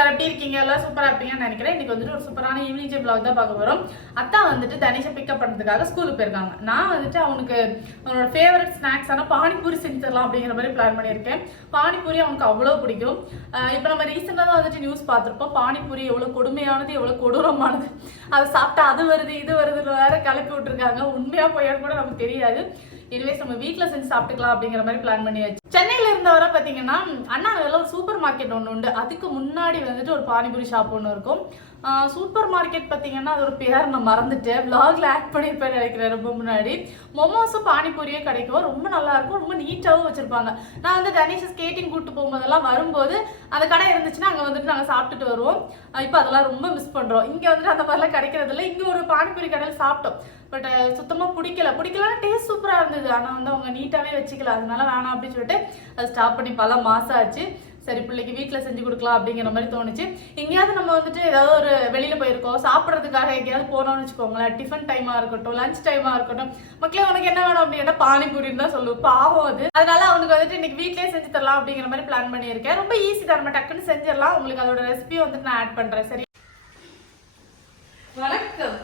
எல்லாரும் எப்படி இருக்கீங்க? எல்லாம் சூப்பராக இருப்பீங்கன்னு நினைக்கிறேன். இன்னைக்கு வந்துட்டு ஒரு சூப்பரான ஈவினிங் ஜே பிளாக் தான் பார்க்க போகிறோம் அத்தா வந்துட்டு தனிஷை பிக்கப் பண்ணுறதுக்காக ஸ்கூலுக்கு போயிருக்காங்க. நான் வந்துட்டு அவனுக்கு அவனோட ஃபேவரட் ஸ்நாக்ஸ் பானிபூரி செஞ்சு தரலாம் அப்படிங்கிற மாதிரி பிளான் பண்ணியிருக்கேன். பானிபூரி அவனுக்கு அவ்வளோ பிடிக்கும். இப்போ நம்ம ரீசெண்டாக தான் வந்துட்டு நியூஸ் பார்த்துருப்போம். பானிபூரி எவ்வளோ கொடுமையானது எவ்வளோ கொடூரமானது. அதை சாப்பிட்டா அது வருது இது வருது வேற கிளப்பி விட்டுருக்காங்க. உண்மையாக போயான்னு கூட நமக்கு தெரியாது. எனிவேஸ் நம்ம வீட்ல செஞ்சு சாப்பிட்டுக்கலாம் அப்படிங்கிற மாதிரி பிளான் பண்ணியாச்சு. சென்னையில இருந்தவரை பாத்தீங்கன்னா அண்ணா ஒரு சூப்பர் மார்க்கெட் ஒன்று உண்டு. அதுக்கு முன்னாடி வந்துட்டு ஒரு பானிபூரி ஷாப் ஒன்று இருக்கும். சூப்பர் மார்க்கெட் பார்த்தீங்கன்னா ஒரு பேர் நான் மறந்துட்டேன். விலாகில் ஆட் பண்ணியிருப்பேன் நினைக்கிறேன் ரொம்ப முன்னாடி. மொமோஸும் பானிபூரியும் கிடைக்கும்? ரொம்ப நல்லா இருக்கும். ரொம்ப நீட்டாகவும் வச்சுருப்பாங்க. நான் வந்து கணேஷ் ஸ்கேட்டிங் கூட்டு போகும்போதெல்லாம் வரும்போது அந்த கடை இருந்துச்சுன்னா அங்கே வந்துட்டு நாங்கள் சாப்பிட்டுட்டு வருவோம். இப்போ அதெல்லாம் ரொம்ப மிஸ் பண்ணுறோம் இங்கே வந்துட்டு அந்த மாதிரிலாம் கிடைக்கிறது இல்லை. இங்கே ஒரு பானிபூரி கடையில் சாப்பிட்டோம். பட் சுத்தமாக பிடிக்கல. பிடிக்கலன்னா டேஸ்ட் சூப்பராக இருந்தது. ஆனால் வந்து அவங்க நீட்டாகவே வச்சுக்கல. அதனால வேணாம் அப்படின்னு சொல்லிட்டு அதை ஸ்டாப் பண்ணி பல மாதம் ஆச்சு. சரி பிள்ளைக்கு வீட்டில் செஞ்சு கொடுக்கலாம் அப்படிங்கிற மாதிரி தோணுச்சு. எங்கேயாவது நம்ம வந்துட்டு ஏதாவது ஒரு வெளியில் போயிருக்கோம் சாப்பிட்றதுக்காக எங்கேயாவது போனோம்னு வச்சுக்கோங்களேன் டிஃபன் டைமாக இருக்கட்டும் லஞ்ச் டைமாக இருக்கட்டும் மக்களே உனக்கு என்ன வேணும் அப்படின்னா பானிபூரின்னு தான் சொல்லுவோம். பாவம் அது. அதனால அவனுக்கு வந்துட்டு இன்னைக்கு வீட்லேயே செஞ்சு தரலாம் அப்படிங்கிற மாதிரி பிளான் பண்ணியிருக்கேன். ரொம்ப ஈஸி தான். நம்ம டக்குன்னு செஞ்சிடலாம். உங்களுக்கு அதோட ரெசிபியை வந்துட்டு நான் ஆட் பண்ணுறேன் சரி. வணக்கம்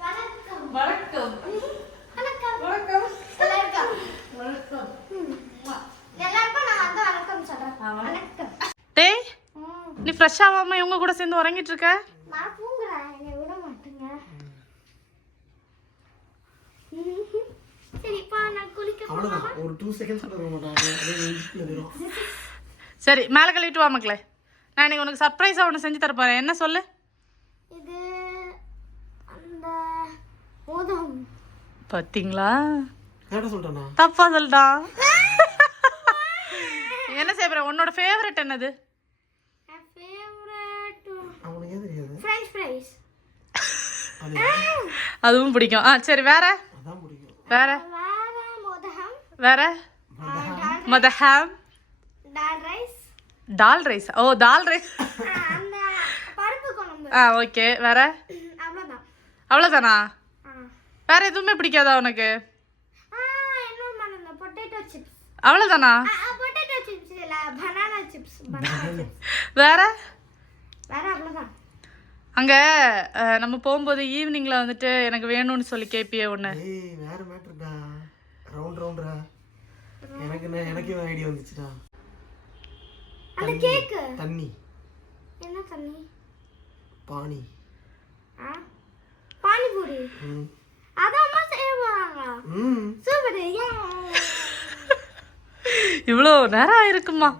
வணக்கம் வணக்கம் வணக்கம் எல்லாருக்கும் வணக்கம் எல்லாருக்கும் நான் வந்து வணக்கம் சொல்றேன் ஆ, வணக்கம். வணக்கம் டேய் நீ ஃப்ரெஷ் ஆகாம இவங்க கூட சேர்ந்து உறங்கிட்டு இருக்க சரி மேலே கழுவிட்டு வா மக்களே. நான் இன்னைக்கு உனக்கு சர்ப்ரைஸாக ஒன்று செஞ்சு தர போறேன் என்ன சொல்லு? இது அந்த மோதம் பார்த்தீங்களா தப்பா சொல்லிட்டா என்ன செய்ய உன்னோட ஃபேவரட் என்னது ஃபேவரட் அவனுக்கே தெரியாது ஃப்ரெஞ்ச் ஃப்ரைஸ் அது அதுவும் பிடிக்கும். ஆ சரி வேற? அதான் பிடிக்கும். வேற? வேற மோதகம். வேற? மதஹாம் டால் ரைஸ் டால் ஓ தால் ரைஸ் அந்த பருப்பு குழம்பு. ஆ ஓகே வேற? அவ்வளோதான். வேற எதுவுமே பிடிக்காதா உனக்கு? ஆ இன்னொரு மறந்த பொட்டேட்டோ சிப்ஸ் அவ்வளோதானா? பொட்டேட்டோ சிப்ஸ் இல்ல பனானா சிப்ஸ் பனானா சிப்ஸ் வேற? வேற அவ்வளோதான். அங்கே நம்ம போகும்போது ஈவினிங்கில் வந்துட்டு எனக்கு வேணும்னு சொல்லி கேட்பியே ஒன்று ஏய் வேற மேட்ருடா. ரவுண்ட் ரவுண்டரா எனக்கு என்ன எனக்கு ஐடியா வந்துச்சுடா. அந்த கேக்கு தண்ணி. என்ன தண்ணி? பானி. ஆ? பானிபூரி. ம். அதான் அம்மா செய்ய போறாங்க ம். சூப்பர் இவ்வளோ நேரம் ஆயிருக்குமா?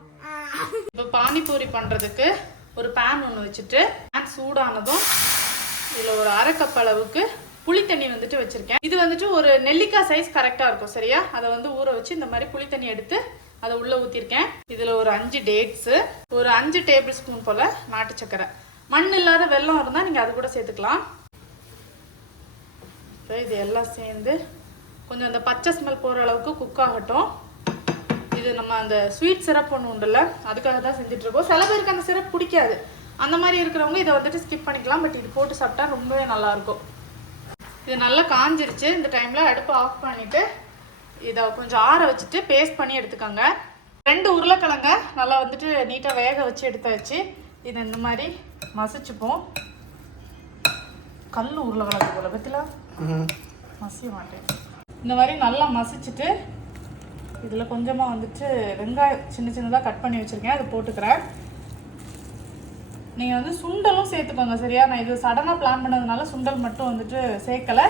இப்போ பானிபூரி பண்ணுறதுக்கு ஒரு பேன் ஒன்று வச்சுட்டு பேன் சூடானதும் இதில் ஒரு அரை கப் அளவுக்கு புளி தண்ணி வந்துட்டு வச்சுருக்கேன். இது வந்துட்டு ஒரு நெல்லிக்காய் சைஸ் கரெக்டாக இருக்கும் சரியா? அதை வந்து ஊற வச்சு இந்த மாதிரி புளி தண்ணி எடுத்து அதை உள்ளே ஊற்றிருக்கேன் இதில் ஒரு அஞ்சு டேட்ஸு ஒரு அஞ்சு டேபிள் ஸ்பூன் போல் நாட்டு சக்கரை. மண் இல்லாத வெல்லம் இருந்தால் நீங்கள் அது கூட சேர்த்துக்கலாம். இப்போ இது எல்லாம் சேர்ந்து கொஞ்சம் அந்த பச்சை ஸ்மெல் போகிற அளவுக்கு குக் ஆகட்டும். இது நம்ம அந்த ஸ்வீட் சிரப் ஒன்று உண்டுல்ல அதுக்காக தான் செஞ்சுட்டு இருக்கோம். சில பேருக்கு அந்த சிரப் பிடிக்காது. அந்த மாதிரி இருக்கிறவங்க இதை வந்துட்டு ஸ்கிப் பண்ணிக்கலாம் பட் இது போட்டு சாப்பிட்டா ரொம்பவே நல்லா இருக்கும் இது நல்லா காஞ்சிருச்சு. இந்த டைமில் அடுப்பு ஆஃப் பண்ணிவிட்டு இதை கொஞ்சம் ஆற வச்சுட்டு பேஸ்ட் பண்ணி எடுத்துக்கோங்க. ரெண்டு உருளைக்கிழங்க நல்லா வந்துட்டு நீட்டாக வேக வச்சு எடுத்தாச்சு. இதை இந்த மாதிரி மசிச்சுப்போம். கல் உருளைக்கிழங்கு போல பத்திலாம் ம் மசிய மாட்டேன். இந்த மாதிரி நல்லா மசிச்சுட்டு இதில் கொஞ்சமாக வந்துட்டு வெங்காயம் சின்ன சின்னதாக கட் பண்ணி வச்சுருக்கேன். அதை போட்டுக்கிறேன். நீங்கள் வந்து சுண்டலும் சேர்த்துக்கோங்க சரியா? நான் இது சடனாக பிளான் பண்ணதுனால சுண்டல் மட்டும் வந்துட்டு சேர்க்கலை.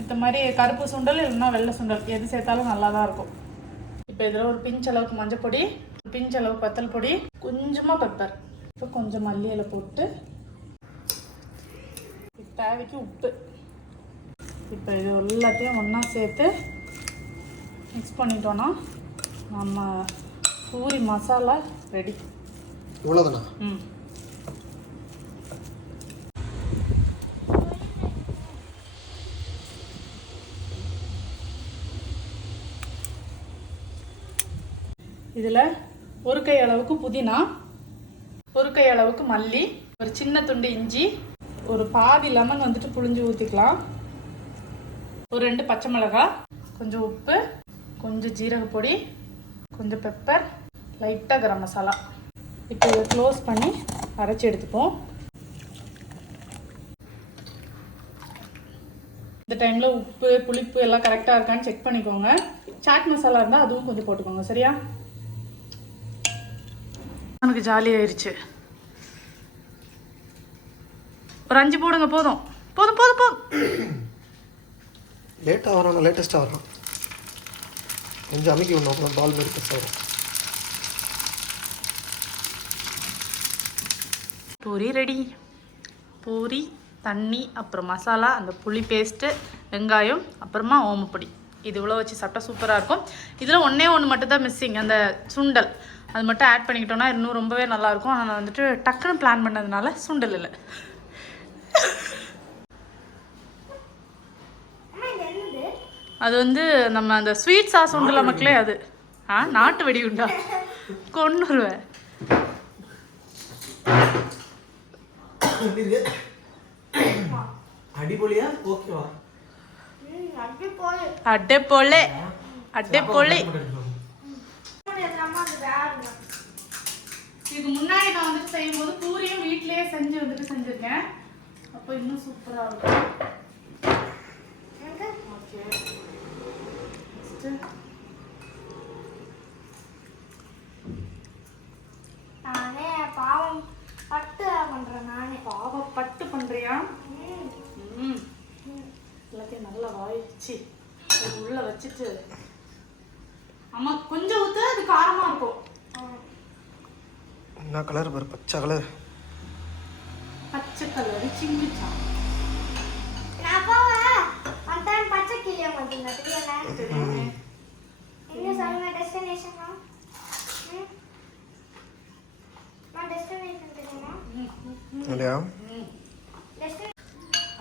இந்த மாதிரி கருப்பு சுண்டல் இல்லைன்னா வெள்ளை சுண்டல் எது சேர்த்தாலும் நல்லா தான் இருக்கும். இப்போ இதில் ஒரு பிஞ்ச் அளவுக்கு மஞ்சள் பொடி ஒரு பிஞ்ச் அளவுக்கு வத்தல் பொடி கொஞ்சமாக பெப்பர் இப்போ கொஞ்சம் மல்லி இலை போட்டு தேவைக்கு உப்பு. இப்போ இது எல்லாத்தையும் ஒன்றா சேர்த்து மிக்ஸ் பண்ணிட்டோன்னா நம்ம பூரி மசாலா ரெடி இவ்வளோதானா ம். இதில் ஒரு கை அளவுக்கு புதினா ஒரு கை அளவுக்கு மல்லி ஒரு சின்ன துண்டு இஞ்சி ஒரு பாதி லெமன் வந்துட்டு புழிஞ்சு ஊற்றிக்கலாம் ஒரு ரெண்டு பச்சை மிளகாய் கொஞ்சம் உப்பு கொஞ்சம் ஜீரக பொடி கொஞ்சம் பெப்பர் லைட்டாக கரம் மசாலா. இப்போ இதை க்ளோஸ் பண்ணி அரைச்சி எடுத்துப்போம். இந்த டைமில் உப்பு புளிப்பு எல்லாம் கரெக்டாக இருக்கான்னு செக் பண்ணிக்கோங்க. சாட் மசாலா இருந்தால் அதுவும் கொஞ்சம் போட்டுக்கோங்க சரியா? எனக்கு ஜாலி ஆயிருச்சு. ஒரு அஞ்சு போடுங்க போதும். போதும் போதும் போதும். லேட்டாக வரான் லேட்டஸ்ட்டாக வரான் கொஞ்சம் அமைக்கி விடணும் அப்புறம் பால் மாதிரி பெருசாக பூரி ரெடி பூரி தண்ணி அப்புறம் மசாலா அந்த புளி பேஸ்ட்டு வெங்காயம் அப்புறமா ஓமப்பொடி. இது இவ்வளோ வச்சு சாப்பிட்டா சூப்பராக இருக்கும். இதில் ஒன்றே ஒன்று மட்டும் தான் மிஸ்ஸிங் அந்த சுண்டல். அது மட்டும் ஆட் பண்ணிக்கிட்டோம்னா இன்னும் ரொம்பவே நல்லாயிருக்கும். ஆனால் நான் வந்துட்டு டக்குன்னு பிளான் பண்ணதுனால சுண்டல் இல்லை. அது வந்து நம்ம அந்த ஸ்வீட் சாஸ் உண்டுல மக்களே அது. ஆ நாட்டு வெடி உண்டா கொண்டுருவேன் அடிபொலியா? ஓகேவா? போலே. அட்டே போலே. அது இதுக்கு முன்னாடி நான் வந்துட்டு செய்யும்போது பூரியும் வீட்லயே செஞ்சு வந்துட்டு செஞ்சிருக்கேன். அப்போ இன்னும் சூப்பரா இருக்கும். ஓகே. நானே பாவம் பட்டு பண்றேன் நானே. பாவப்பட்டு பண்றியா? ம். ம். எல்லாத்தையும் நல்லா வாயிச்சு. உள்ள வச்சுட்டு ஆமா கொஞ்சம் ஊத்து அது காரமா இருக்கும் என்ன கலர் பாரு பச்சை கலர். பச்சை கலர்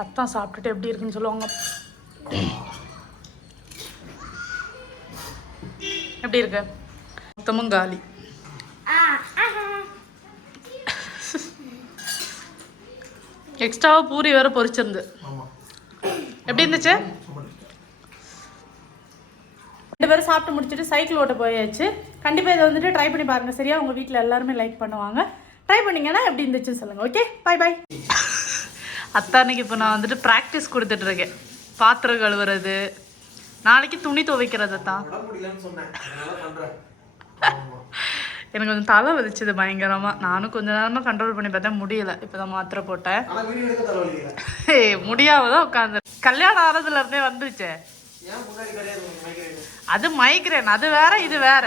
அத்தான் சாப்பிட்டுட்டு எப்படி இருக்குன்னு சொல்லுவாங்க. எப்படி இருக்கு? மொத்தமும் காலி ஆ ஆஹா எக்ஸ்ட்ராவா பூரி வேற பொரிச்சிருந்து. ஆமாம் எப்படி இருந்துச்சு? ரெண்டு பேரும் சாப்பிட்டு முடிச்சுட்டு சைக்கிள் ஓட்ட போயாச்சு. கண்டிப்பாக இதை வந்துட்டு ட்ரை பண்ணி பாருங்க. சரியா? உங்கள் வீட்டில் எல்லாருமே லைக் பண்ணுவாங்க. ட்ரை பண்ணீங்கன்னா எப்படி இருந்துச்சுன்னு சொல்லுங்கள் ஓகே பை பை அத்தானுக்கு இப்போ நான் வந்துட்டு ப்ராக்டிஸ் கொடுத்துட்ருக்கேன் பாத்திரம் கழுவுறது. நாளைக்கு துணி துவைக்கிறது தான் எனக்கு கொஞ்சம் தலை வலிச்சது பயங்கரமாக நானும் கொஞ்ச நேரமாக கண்ட்ரோல் பண்ணி பார்த்தேன் முடியல. இப்போ தான் மாத்திரை போட்டேன். ஏய் முடியாம தான் உட்காந்து கல்யாணம் ஆறதுல இருந்தே வந்துச்சே அது மைக்ரேன் அது வேற இது வேற.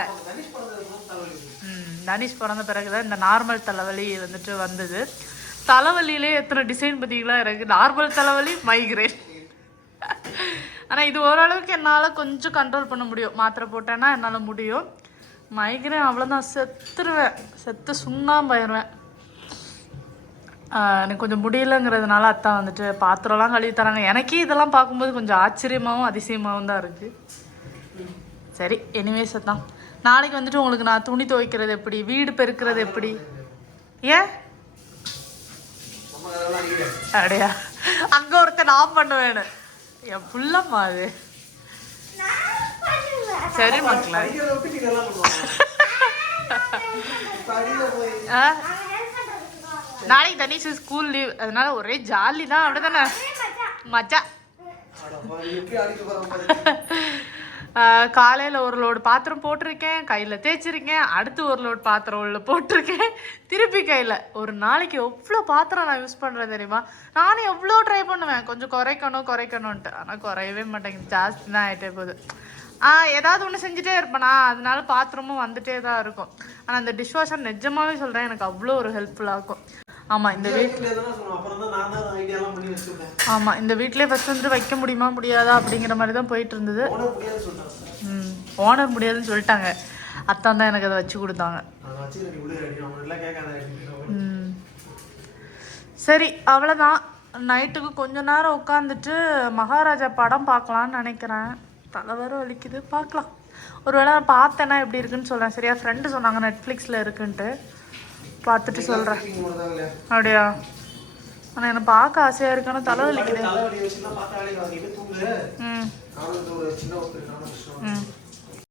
தனிஷ் பிறந்த பிறகு தான் இந்த நார்மல் தலைவலி வந்துட்டு வந்தது. தலைவலியிலே எத்தனை டிசைன் பார்த்தீங்களா? எனக்கு நார்மல் தலைவலி மைக்ரேன் ஆனால் இது ஓரளவுக்கு என்னால் கொஞ்சம் கண்ட்ரோல் பண்ண முடியும். மாத்திரை போட்டேன்னா என்னால் முடியும். மைக்ரேன் அவ்வளோதான் செத்துருவேன். செத்து சுண்ணாம்பாயிருவேன் எனக்கு கொஞ்சம் முடியலங்கிறதுனால அத்தா வந்துட்டு பாத்திரம்லாம் கழுவி தராங்க. எனக்கே இதெல்லாம் பார்க்கும்போது கொஞ்சம் ஆச்சரியமாகவும் அதிசயமாகவும் தான் இருக்குது சரி எனிவேஸ் தான் நாளைக்கு வந்துட்டு உங்களுக்கு நான் துணி துவைக்கிறது எப்படி? வீடு பெருக்கிறது எப்படி? ஏன்? அப்படியா அங்கே ஒருத்தன் நான் பண்ணுவேன்னு. என் புள்ளம்மா அது நான் பண்ணுவேன் சரி மக்களே படிக்கிறத விட்டு நீங்க எல்லாம் பண்ணுவாங்க படியில போய் ஆ, நாங்க ஹெல்ப் வாங்க நாளைக்கு தனிஷ் ஸ்கூல் லீவ் அதனால ஒரே ஜாலி தான். மச்சா. அடிக்க போறான் பாரு. காலையில் ஒரு லோடு பாத்திரம் போட்டிருக்கேன். கையில் தேய்ச்சிருக்கேன். அடுத்து ஒரு லோடு பாத்திரம் உள்ள போட்டிருக்கேன். திருப்பி கையில். ஒரு நாளைக்கு எவ்வளோ பாத்திரம் நான் யூஸ் பண்ணுறேன் தெரியுமா? நானும் எவ்வளோ ட்ரை பண்ணுவேன். கொஞ்சம் குறைக்கணும் குறைக்கணும்ன்ட்டு. ஆனால் குறையவே மாட்டேங்குது. ஜாஸ்தி தான் ஆகிட்டே போகுது. ஏதாவது ஒன்று செஞ்சுட்டே இருப்பேனா? அதனால பாத்திரமும் வந்துட்டே தான் இருக்கும். ஆனால் அந்த டிஷ் வாஷர் நிஜமாவே சொல்கிறேன் எனக்கு அவ்வளோ ஒரு ஹெல்ப்ஃபுல்லாக இருக்கும். ஆமாம் இந்த வீட் வீட்டுல. ஆமாம் இந்த வீட்டிலே ஃபஸ்ட் வந்துட்டு வைக்க முடியுமா முடியாதா அப்படிங்கிற மாதிரி தான் போயிட்டு இருந்தது. ம் ஓனர் முடியாதுன்னு சொல்லிட்டாங்க. அத்தான் தான் எனக்கு அதை வச்சு கொடுத்தாங்க. சரி அவ்வளோதான் நைட்டுக்கு கொஞ்ச நேரம் உட்காந்துட்டு மகாராஜா படம் பார்க்கலான்னு நினைக்கிறேன். தலை வேற வலிக்குது பார்க்கலாம். ஒருவேளை நான் பார்த்தேன்னா எப்படி இருக்குன்னு சொல்கிறேன் சரியா? ஃப்ரெண்டு சொன்னாங்க நெட்ஃப்ளிக்ஸில் இருக்குன்ட்டு. பார்த்துட்டு சொல்கிறேன்? அப்படியா? ஆனால் எனக்கு பார்க்க ஆசையாக இருக்கு ஆனால் தலை வலிக்குது. ம். ஒரு. ம்.